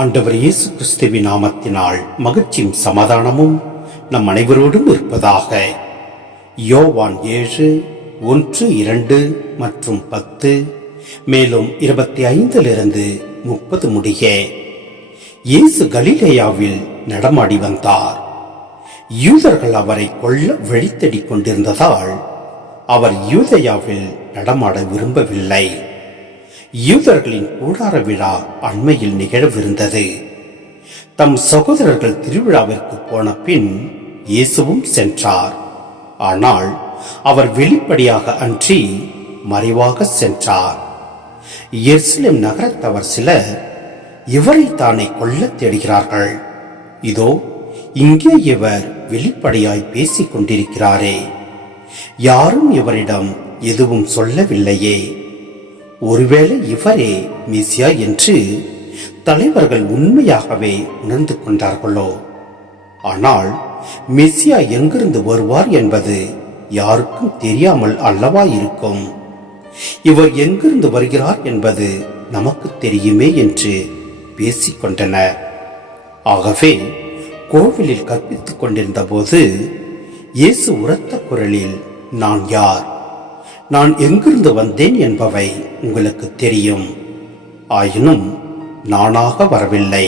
ஆண்டவர் இயேசு கிறிஸ்துவின் நாமத்தினால் மகிழ்ச்சியும் சமாதானமும் நம் அனைவரோடும் இருப்பதாக. யோவான் 7:1, 2 மற்றும் 10, மேலும் 25 30 முடிய இயேசு கலிலேயாவில் நடமாடி வந்தார். யூதர்கள் அவரை கொல்ல வழித்தேடிக் கொண்டிருந்ததால் அவர் யூதேயாவில் நடமாட விரும்பவில்லை. யூதர்களின் கூடார விழா அண்மையில் நிகழவிருந்தது. தம் சகோதரர்கள் திருவிழாவிற்கு போன பின் இயேசுவும் சென்றார். ஆனால் அவர் வெளிப்படையாக அன்றி மறைவாக சென்றார். எருசலேம் நகரத்தவர் சிலர் இவரை தானே கொல்ல தேடுகிறார்கள், இதோ இங்கே இவர் வெளிப்படையாய் பேசிக் கொண்டிருக்கிறாரே, யாரும் இவரிடம் எதுவும் சொல்லவில்லையே, ஒருவேளை இவரே மெசியா என்று தலைவர்கள் உண்மையாகவே உணர்ந்து கொண்டார்களோ? ஆனால் மெசியா எங்கிருந்து வருவார் என்பது யாருக்கும் தெரியாமல் அல்லவா இருக்கும். இவர் எங்கிருந்து வருகிறார் என்பது நமக்கு தெரியுமே என்று பேசிக்கொண்டனர். ஆகவே கோவிலில் கற்பித்துக் கொண்டிருந்த போது இயேசு உரத்த குரலில், நான் யார், நான் எங்கிருந்து வந்தேன் என்பவை உங்களுக்கு தெரியும். ஆயினும் நானாக வரவில்லை,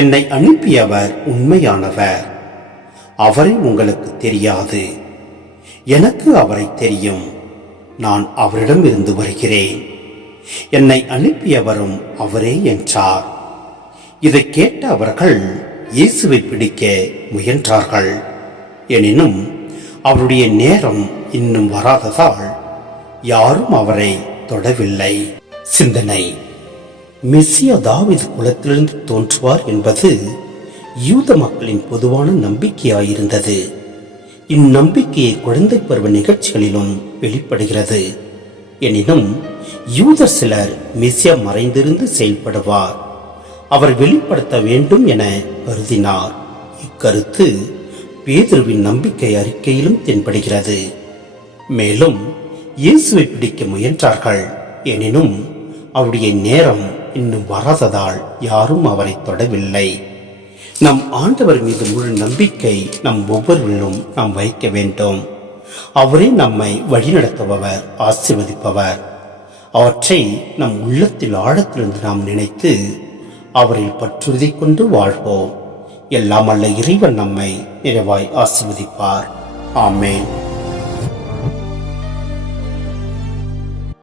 என்னை அனுப்பியவர் உண்மையானவர். அவரை உங்களுக்கு தெரியாது, எனக்கு அவரை தெரியும். நான் அவரிடம் இருந்து வருகிறேன், என்னை அனுப்பியவரும் அவரே என்றார். இதை கேட்ட அவர்கள் இயேசுவை பிடிக்க முயன்றார்கள். எனினும் அவருடைய நேரம் இன்னும் வராததால் யாரும் அவரை தொடவில்லை. சிந்தனை: மெசியா தாவீது குலத்திலிருந்து தோன்றுவார் என்பது யூத மக்களின் பொதுவான நம்பிக்கையாயிருந்தது. இந்நம்பிக்கையை குழந்தை பருவ நிகழ்ச்சிகளிலும் வெளிப்படுகிறது. எனினும் யூதர் சிலர் மெசியா மறைந்திருந்து செயல்படுவார், அவர் வெளிப்படுத்த வேண்டும் என கருதினார். இக்கருத்து பேதுருவின் நம்பிக்கை அறிக்கையிலும் தென்படுகிறது. மேலும் இயேசுவை பிடிக்க முயன்றார்கள். எனினும் அவருடைய நேரம் இன்னும் வராததால் யாரும் அவரை தொடவில்லை. நம் ஆண்டவர் மீது முழு நம்பிக்கை நம் ஒவ்வொருவரிலும் நாம் வைக்க வேண்டும். அவரே நம்மை வழிநடத்துபவர், ஆசீர்வதிப்பவர். அவற்றை நம் உள்ளத்தில் ஆழத்திலிருந்து நாம் நினைத்து அவரில் பற்றுறுதி கொண்டு வாழ்வோம். எல்லாம் அல்ல இறைவன் நம்மை நிறைவாய் ஆசீர்வதிப்பார். ஆமென்.